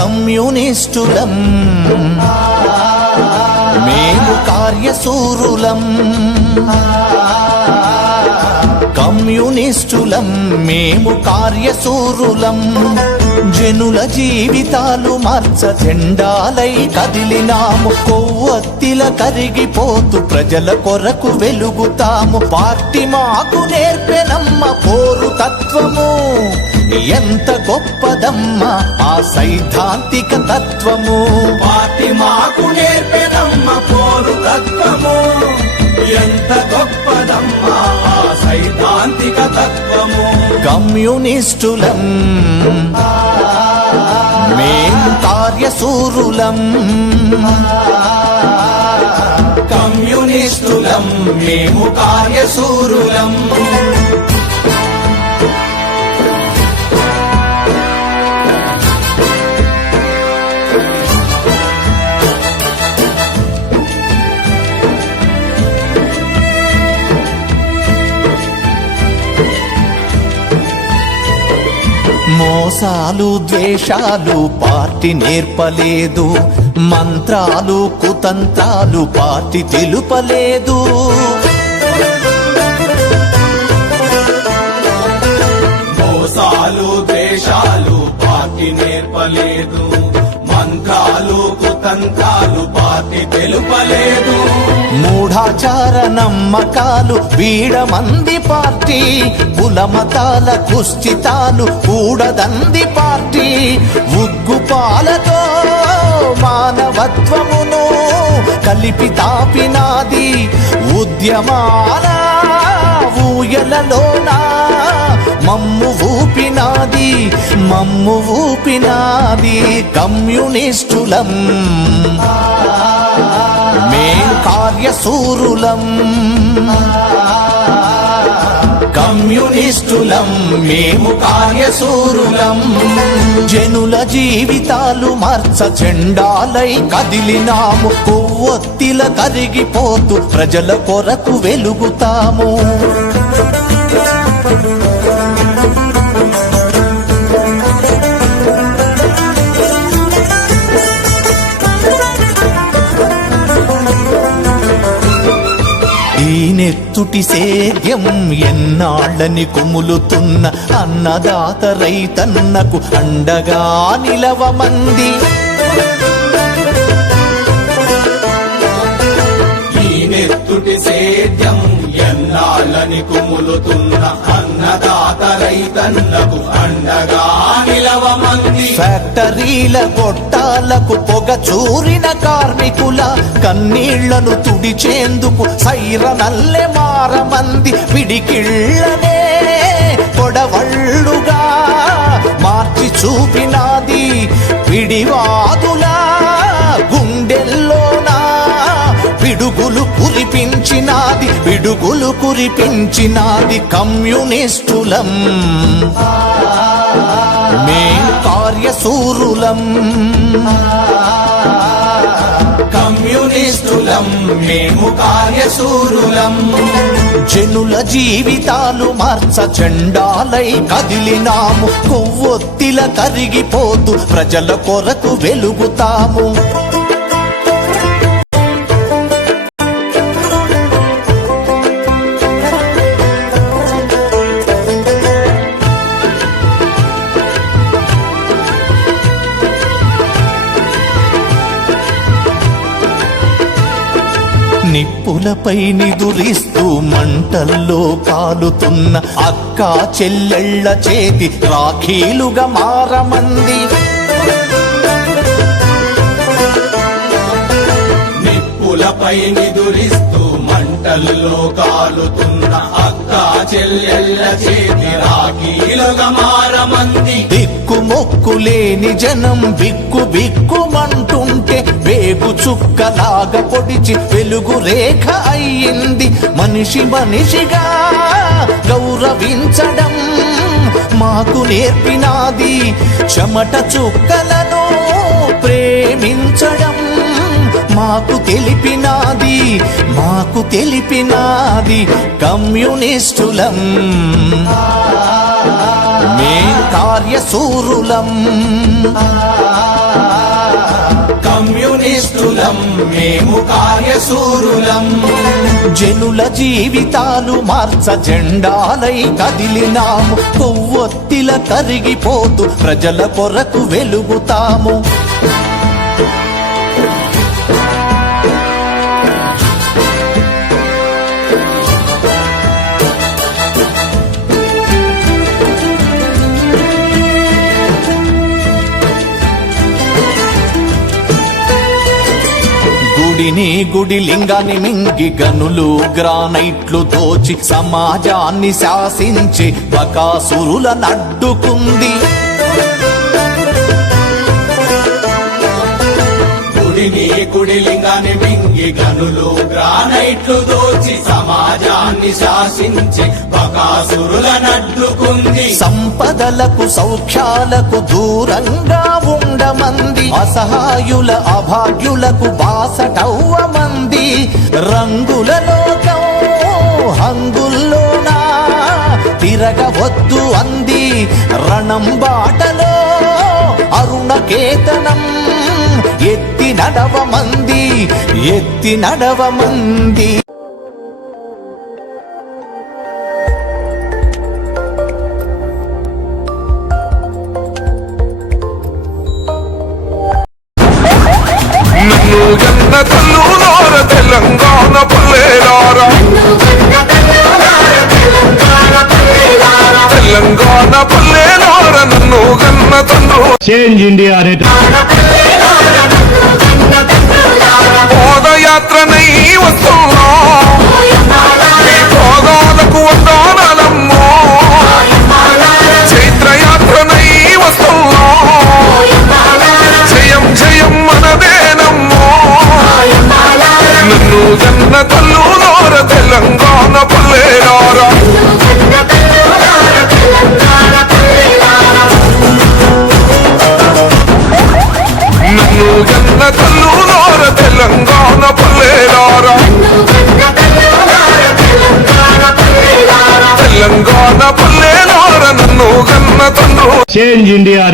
కమ్యూనిస్టులం మేము కార్యశూరులం కమ్యూనిస్టులం మేము కార్యశూరులం జనుల జీవితాలు మార్చ జెండాలై కదిలినాము కొవ్వొత్తిల కరిగిపోతూ ప్రజల కొరకు వెలుగుతాము పార్టీ మాకు నేర్పెనమ్మ పోరు తత్వము ఎంత గొప్పదమ్మ ఆ సైద్ధాంతిక తత్వము పార్టీ మాకు నేర్పెనమ్మ పోరు తత్వము ఎంత గొప్పదమ్మ ఆ సైద్ధాంతిక తత్వము కమ్యూనిస్టులం మేం కార్యశూరులం కమ్యూనిస్టులం మేము కార్యశూరులం మోసాలు ద్వేషాలు పార్టీ నేర్పలేదు మంత్రాలు కుతంత్రాలు పార్టీ తెలుపలేదు మోసాలు ద్వేషాలు పార్టీ నేర్పలేదు మంత్రాలు కుతంత్రాలు పార్టీ తెలుపలేదు మూఢాచార నమ్మకాలు వీడమంది పార్టీ కులమతాల కుస్థితాలు కూడదంది పార్టీ ఉగ్గుపాలతో మానవత్వమును కలిపి తాపినాది ఉద్యమాల ఊయలలోనా మమ్ము ఊపినాది కమ్యూనిస్టులం మేం కార్యశూరులం కమ్యూనిస్టులం మేము కార్యశూరులం జనుల జీవితాలు మార్చ జెండాలై కదిలినాము కొవ్వొత్తిల కరిగిపోతూ ప్రజల కొరకు వెలుగుతాము ఈ నెత్తుటి సేద్యం ఎన్నాళ్ళని కుములుతున్న అన్నదాత రైతన్నకు అండగా నిలవమంది ఈ నెత్తుటి సేద్యం ఎన్నాళ్ళని కుములుతున్న అన్నదాత రైతన్నకు అండగా నిలవమంది ఫ్యాక్టరీల గొట్టాలకు పొగ చూరిన కార్మికుల కన్నీళ్లను తుడిచేందుకు సైరనల్లె మారమంది పిడికిళ్ళనే కొడవళ్ళుగా మార్చి చూపినాది పిడివాదుల గుండెల్లోనా పిడుగులు కురిపించినాది కమ్యూనిస్టులం మేం కార్యశూరులం కమ్యూనిస్టులం మేము కార్యశూరులం జనుల జీవితాలు మార్చ జెండాలై కదిలినాము కొవ్వొత్తిల కరిగిపోతూ ప్రజల కొరకు వెలుగుతాము నిప్పులపై నిదురిస్తూ మంటల్లో కాలుతున్న అక్క చెల్లెళ్ళ చేతి రాఖీలుగా మారమంది నిప్పులపై నిదురిస్తూ మంటల్లో కాలుతున్న అక్క చెల్లెళ్ళ చేతి రాఖీలుగా మారమంది దిక్కుమొక్కులేని జనం బిక్కుమంటుంటే వేగు చుక్కలాగా పొడిచి వెలుగు రేఖ అయ్యింది మనిషిగా గౌరవించడం మాకు నేర్పినాది చెమట చుక్కలను ప్రేమించడం మాకు తెలిపినాది కమ్యూనిస్టులం మేం కార్యశూరులం కమ్యూనిస్టులం మేము కార్యశూరులం జనుల జీవితాలు మార్చ జెండాలై కదిలినాము కొవ్వొత్తిల కరిగిపోతూ ప్రజల కొరకు వెలుగుతాము గుడిని గుడి లింగాన్ని మింగి గనులు గ్రానైట్లు దోచి సమాజాన్ని శాసించి బకాసురులను అడ్డుకుంది గుడిని గుడి లింగాన్ని మింగి గనులు గ్రానైట్లు దోచి సమాజాన్ని శాసించి బకాసురులనడ్డుకుంది సంపదలకు సౌఖ్యాలకు దూరంగా ఉండమంది అసహాయుల అభాగ్యులకు బాసటవ్వమంది రంగుల లోకం హంగుల్లోనా తిరగవద్దు అంది రణం బాటలో అరుణకేతనం ఎత్తి నడవమంది ఎత్తి నడవమంది నన్ను గన్న తల్లులార తెలంగాణ పల్లెలారా తెలంగాణ పల్లెలార నన్ను గన్న తండ్రు చేంజ్ ఇండియా పాదయాత్రనై వస్తున్నా పాదాలకు వందనాలమ్మో చైత్రయాత్రనై వస్తున్నా జయం జయం మనదేనమ్మో నన్ను గన్న తల్లులార తెలంగాణ పల్లెలారా నన్ను గన్న తల్లులార తెలంగాణ పల్లెలారా తెలంగాణ పల్లెలార నన్ను గన్న తండ్రు చేంజ్ ఇండియా